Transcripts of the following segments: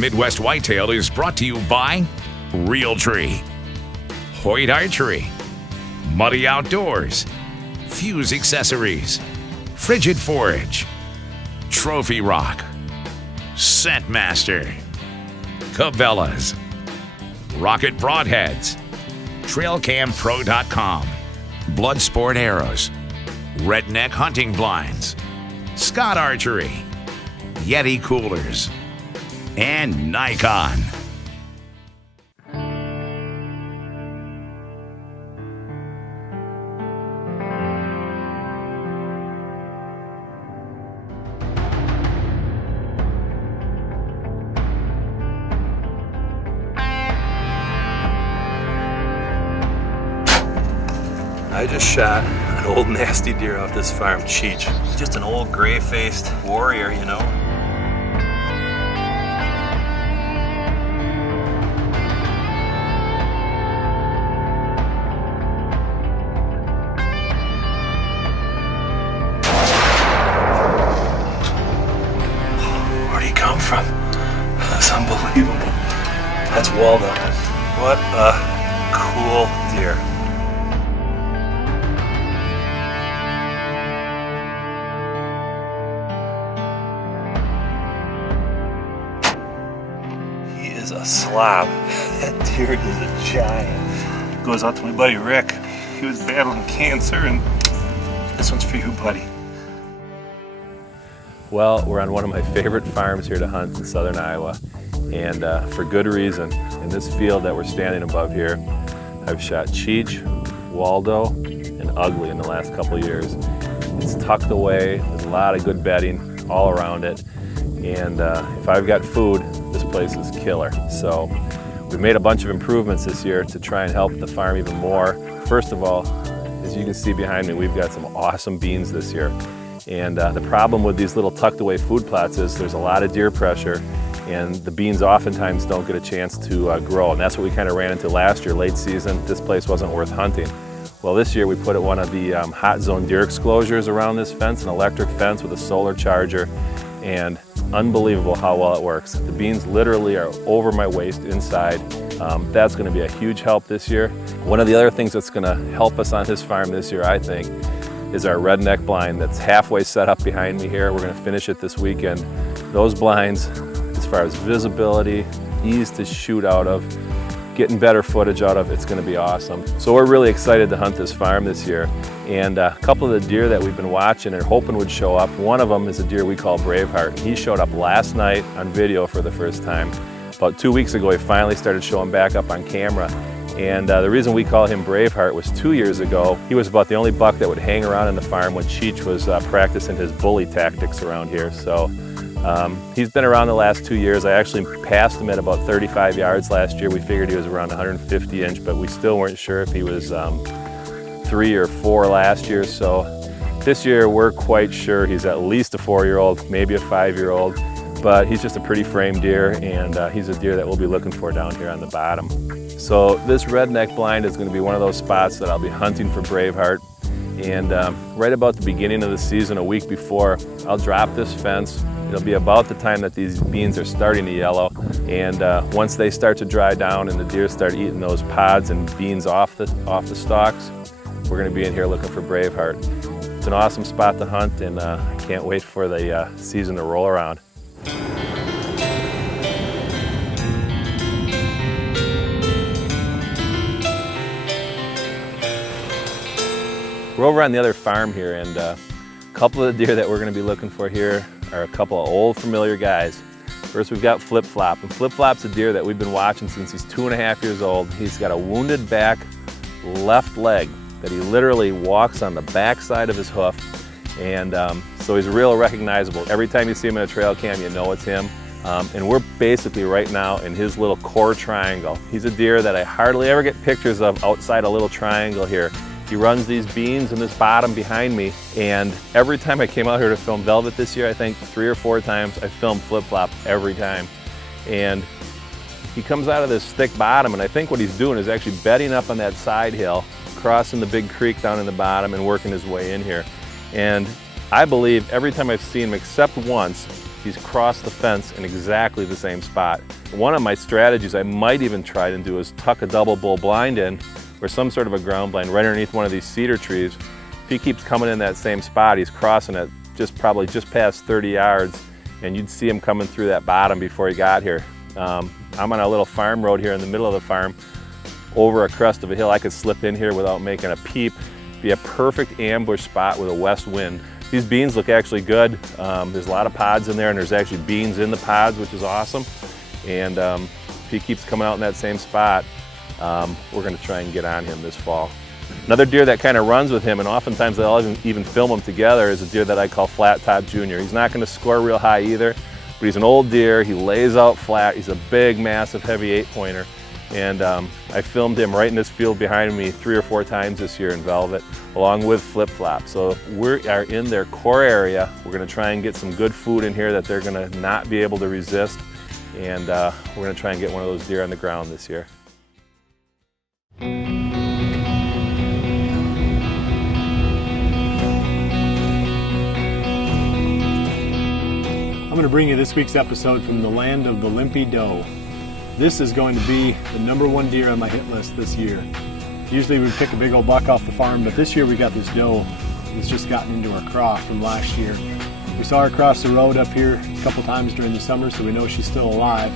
Midwest Whitetail is brought to you by Realtree, Hoyt Archery, Muddy Outdoors, Fuse Accessories, Frigid Forage, Trophy Rock, Scent Master, Cabela's, Rocket Broadheads, TrailCamPro.com, Bloodsport Arrows, Redneck Hunting Blinds, Scott Archery, Yeti Coolers, and Nikon. I just shot an old nasty deer off this farm, Cheech. Just an old gray-faced warrior, you know. Where'd he come from? That's unbelievable. That's Waldo. What a cool deer. A slob. That deer is a giant. Goes out to my buddy Rick. He was battling cancer, and this one's for you, buddy. Well, we're on one of my favorite farms here to hunt in southern Iowa, and for good reason. In this field that we're standing above here, I've shot Cheech, Waldo, and Ugly in the last couple of years. It's tucked away. There's a lot of good bedding all around it, and if I've got food, this place is killer. So we've made a bunch of improvements this year to try and help the farm even more. First of all, as you can see behind me, we've got some awesome beans this year. And the problem with these little tucked away food plots is there's a lot of deer pressure, and the beans oftentimes don't get a chance to grow. And that's what we kind of ran into last year, late season. This place wasn't worth hunting. Well, this year we put one of the hot zone deer exclosures around this fence, an electric fence with a solar charger, and unbelievable how well it works. The beans literally are over my waist inside. That's going to be a huge help this year. One of the other things that's going to help us on this farm this year, I think, is our redneck blind that's halfway set up behind me here. We're going to finish it this weekend. Those blinds, as far as visibility, ease to shoot out of, getting better footage out of, it's going to be awesome. So we're really excited to hunt this farm this year. And a couple of the deer that we've been watching and hoping would show up, one of them is a deer we call Braveheart. He showed up last night on video for the first time. About 2 weeks ago, he finally started showing back up on camera. And the reason we call him Braveheart was 2 years ago, he was about the only buck that would hang around in the farm when Cheech was practicing his bully tactics around here. So he's been around the last 2 years. I actually passed him at about 35 yards last year. We figured he was around 150 inch, but we still weren't sure if he was 3 or 4 last year. So this year we're quite sure he's at least a 4-year-old, maybe a 5-year-old, but he's just a pretty frame deer, and he's a deer that we'll be looking for down here on the bottom. So this redneck blind is going to be one of those spots that I'll be hunting for Braveheart. And right about the beginning of the season, a week before, I'll drop this fence. It'll be about the time that these beans are starting to yellow, and once they start to dry down and the deer start eating those pods and beans off the stalks, we're going to be in here looking for Braveheart. It's an awesome spot to hunt, and I can't wait for the season to roll around. We're over on the other farm here, and a couple of the deer that we're going to be looking for here are a couple of old familiar guys. First, we've got Flip Flop, and Flip Flop's a deer that we've been watching since he's 2.5 years old. He's got a wounded back left leg that he literally walks on the back side of his hoof, and so he's real recognizable. Every time you see him in a trail cam, you know it's him. And we're basically right now in his little core triangle. He's a deer that I hardly ever get pictures of outside a little triangle here. He runs these beans in this bottom behind me, and every time I came out here to film Velvet this year, I think 3 or 4 times, I filmed Flip Flop every time. And he comes out of this thick bottom, and I think what he's doing is actually bedding up on that side hill, crossing the big creek down in the bottom and working his way in here. And I believe every time I've seen him, except once, he's crossed the fence in exactly the same spot. One of my strategies I might even try and do is tuck a double bull blind in, or some sort of a ground blind right underneath one of these cedar trees. If he keeps coming in that same spot, he's crossing it probably just past 30 yards, and you'd see him coming through that bottom before he got here. I'm on a little farm road here in the middle of the farm, over a crest of a hill. I could slip in here without making a peep. Be a perfect ambush spot with a west wind. These beans look actually good. There's a lot of pods in there, and there's actually beans in the pods, which is awesome. And if he keeps coming out in that same spot, we're gonna try and get on him this fall. Another deer that kind of runs with him, and oftentimes they'll even film them together, is a deer that I call Flat Top Junior. He's not gonna score real high either, but he's an old deer. He lays out flat. He's a big, massive, heavy 8-pointer. And I filmed him right in this field behind me 3 or 4 times this year in velvet, along with flip-flop. So we are in their core area. We're gonna try and get some good food in here that they're gonna not be able to resist. And we're gonna try and get one of those deer on the ground this year. I'm going to bring you this week's episode from the land of the Limpy Doe. This is going to be the #1 deer on my hit list this year. Usually we pick a big old buck off the farm, but this year we got this doe that's just gotten into her craw from last year. We saw her cross the road up here a couple times during the summer, so we know she's still alive.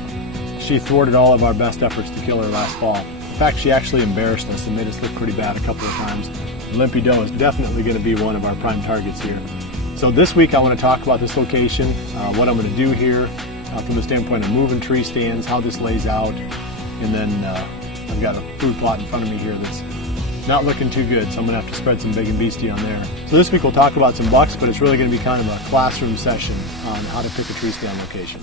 She thwarted all of our best efforts to kill her last fall. In fact, she actually embarrassed us and made us look pretty bad a couple of times. The Limpy Doe is definitely going to be one of our prime targets here. So this week I want to talk about this location, what I'm going to do here from the standpoint of moving tree stands, how this lays out, and then I've got a food plot in front of me here that's not looking too good, so I'm going to have to spread some big and beastie on there. So this week we'll talk about some bucks, but it's really going to be kind of a classroom session on how to pick a tree stand location.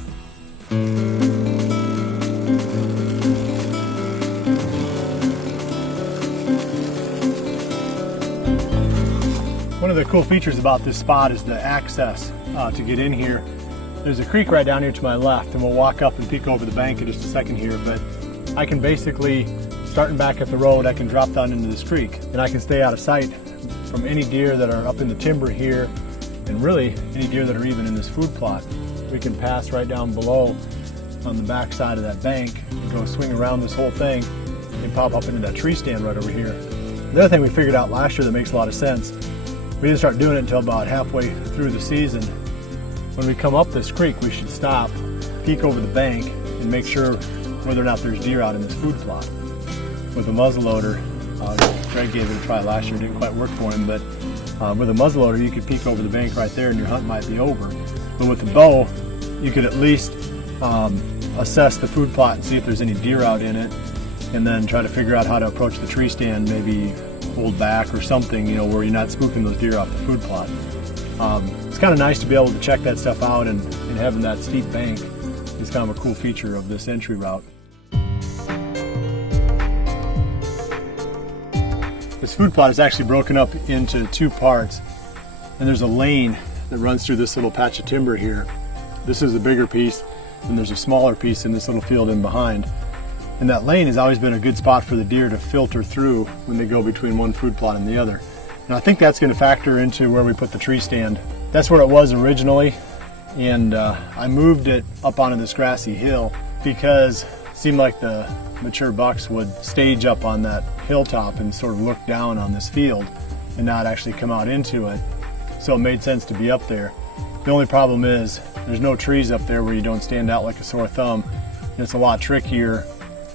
One of the cool features about this spot is the access to get in here. There's a creek right down here to my left, and we'll walk up and peek over the bank in just a second here, but I can basically, starting back at the road, I can drop down into this creek, and I can stay out of sight from any deer that are up in the timber here, and really any deer that are even in this food plot. We can pass right down below on the back side of that bank and go swing around this whole thing and pop up into that tree stand right over here. The other thing we figured out last year that makes a lot of sense, we didn't start doing it until about halfway through the season. When we come up this creek, we should stop, peek over the bank, and make sure whether or not there's deer out in this food plot. With a muzzleloader, Greg gave it a try last year, it didn't quite work for him, but with a muzzleloader you could peek over the bank right there and your hunt might be over. But with the bow, you could at least assess the food plot and see if there's any deer out in it, and then try to figure out how to approach the tree stand, maybe hold back or something, you know, where you're not spooking those deer off the food plot. It's kind of nice to be able to check that stuff out, and having that steep bank is kind of a cool feature of this entry route. This food plot is actually broken up into 2 parts, and there's a lane that runs through this little patch of timber here. This is the bigger piece, and there's a smaller piece in this little field in behind. And that lane has always been a good spot for the deer to filter through when they go between one food plot and the other. And I think that's going to factor into where we put the tree stand. That's where it was originally, and I moved it up onto this grassy hill because it seemed like the mature bucks would stage up on that hilltop and sort of look down on this field and not actually come out into it. So it made sense to be up there. The only problem is there's no trees up there where you don't stand out like a sore thumb, and it's a lot trickier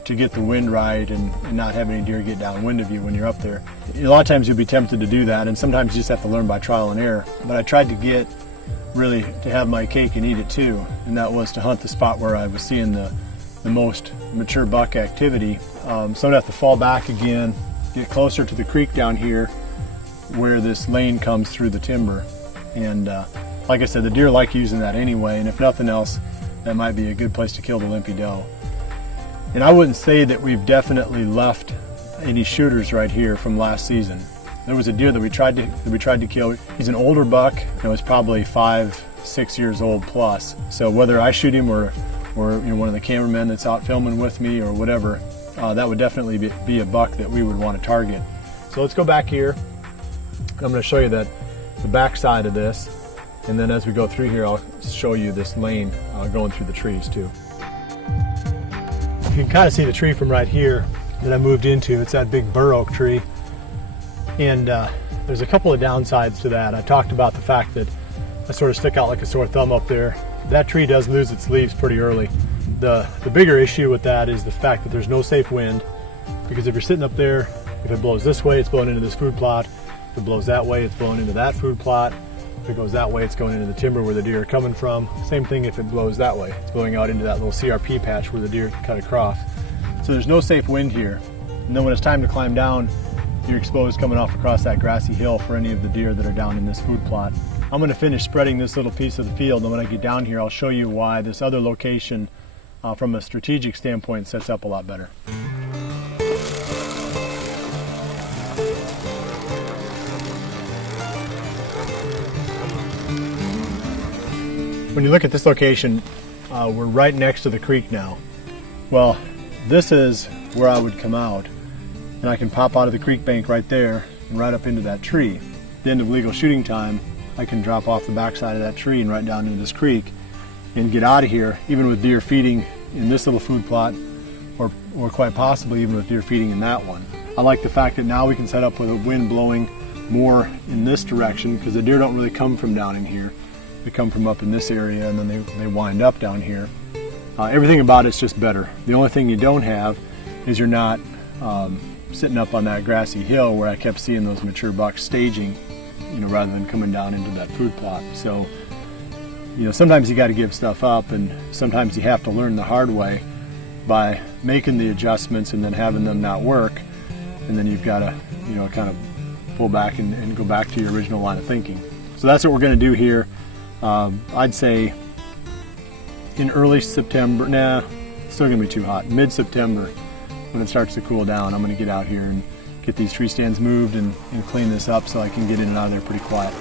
to get the wind right and not have any deer get downwind of you when you're up there. A lot of times you'll be tempted to do that, and sometimes you just have to learn by trial and error. But I tried to get really to have my cake and eat it too, and that was to hunt the spot where I was seeing the most mature buck activity. So I'm gonna have to fall back again, get closer to the creek down here where this lane comes through the timber. And like I said, the deer like using that anyway, and if nothing else, that might be a good place to kill the Limpy Doe. And I wouldn't say that we've definitely left any shooters right here from last season. There was a deer that we tried to kill. He's an older buck. He was probably 5-6 years old plus. So whether I shoot him or you know, one of the cameramen that's out filming with me or whatever, that would definitely be a buck that we would want to target. So let's go back here. I'm going to show you that the back side of this. And then as we go through here, I'll show you this lane going through the trees too. You can kind of see the tree from right here that I moved into. It's that big bur oak tree. And there's a couple of downsides to that. I talked about the fact that I sort of stick out like a sore thumb up there. That tree does lose its leaves pretty early. The bigger issue with that is the fact that there's no safe wind, because if you're sitting up there, if it blows this way, it's blowing into this food plot. If it blows that way, it's blowing into that food plot. If it goes that way, it's going into the timber where the deer are coming from. Same thing if it blows that way. It's blowing out into that little CRP patch where the deer cut across. So there's no safe wind here. And then when it's time to climb down, you're exposed coming off across that grassy hill for any of the deer that are down in this food plot. I'm going to finish spreading this little piece of the field, and when I get down here, I'll show you why this other location, from a strategic standpoint, sets up a lot better. When you look at this location, we're right next to the creek now. Well, this is where I would come out, and I can pop out of the creek bank right there and right up into that tree. At the end of legal shooting time, I can drop off the backside of that tree and right down into this creek and get out of here, even with deer feeding in this little food plot, or quite possibly even with deer feeding in that one. I like the fact that now we can set up with a wind blowing more in this direction, because the deer don't really come from down in here. They come from up in this area, and then they wind up down here. Everything about it's just better. The only thing you don't have is you're not sitting up on that grassy hill where I kept seeing those mature bucks staging, rather than coming down into that food plot. So, sometimes you got to give stuff up, and sometimes you have to learn the hard way by making the adjustments and then having them not work, and then you've got to, kind of pull back and go back to your original line of thinking. So that's what we're going to do here. I'd say in early September, still going to be too hot. Mid-September, when it starts to cool down, I'm going to get out here and get these tree stands moved and clean this up so I can get in and out of there pretty quiet.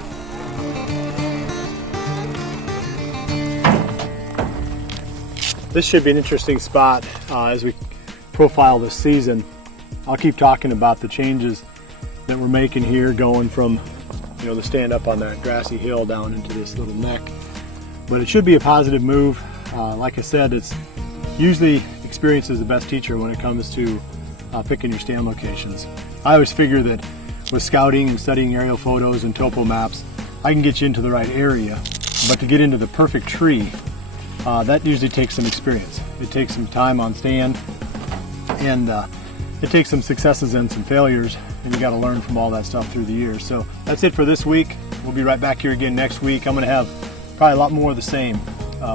This should be an interesting spot as we profile this season. I'll keep talking about the changes that we're making here, going from the stand up on that grassy hill down into this little neck. But it should be a positive move. Like I said, it's usually experience is the best teacher when it comes to picking your stand locations. I always figure that with scouting and studying aerial photos and topo maps, I can get you into the right area, but to get into the perfect tree, that usually takes some experience. It takes some time on stand, and it takes some successes and some failures, and you got to learn from all that stuff through the years. So that's it for this week. We'll be right back here again next week. I'm going to have probably a lot more of the same,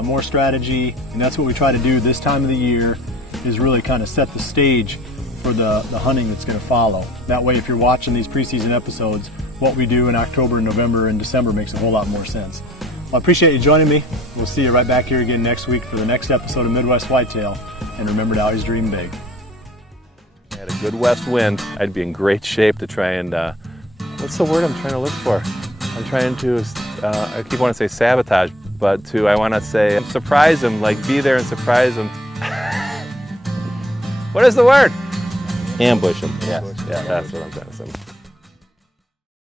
more strategy, and that's what we try to do this time of the year, is really kind of set the stage for the hunting that's going to follow. That way, if you're watching these preseason episodes, what we do in October, November, and December makes a whole lot more sense. Well, I appreciate you joining me. We'll see you right back here again next week for the next episode of Midwest Whitetail. And remember to always dream big. Had a good west wind, I'd be in great shape to try and, what's the word I'm trying to look for? I'm trying to, I keep wanting to say sabotage, but I want to say surprise him, like be there and surprise him. What is the word? Ambush him. Yeah, that's what I'm trying to say.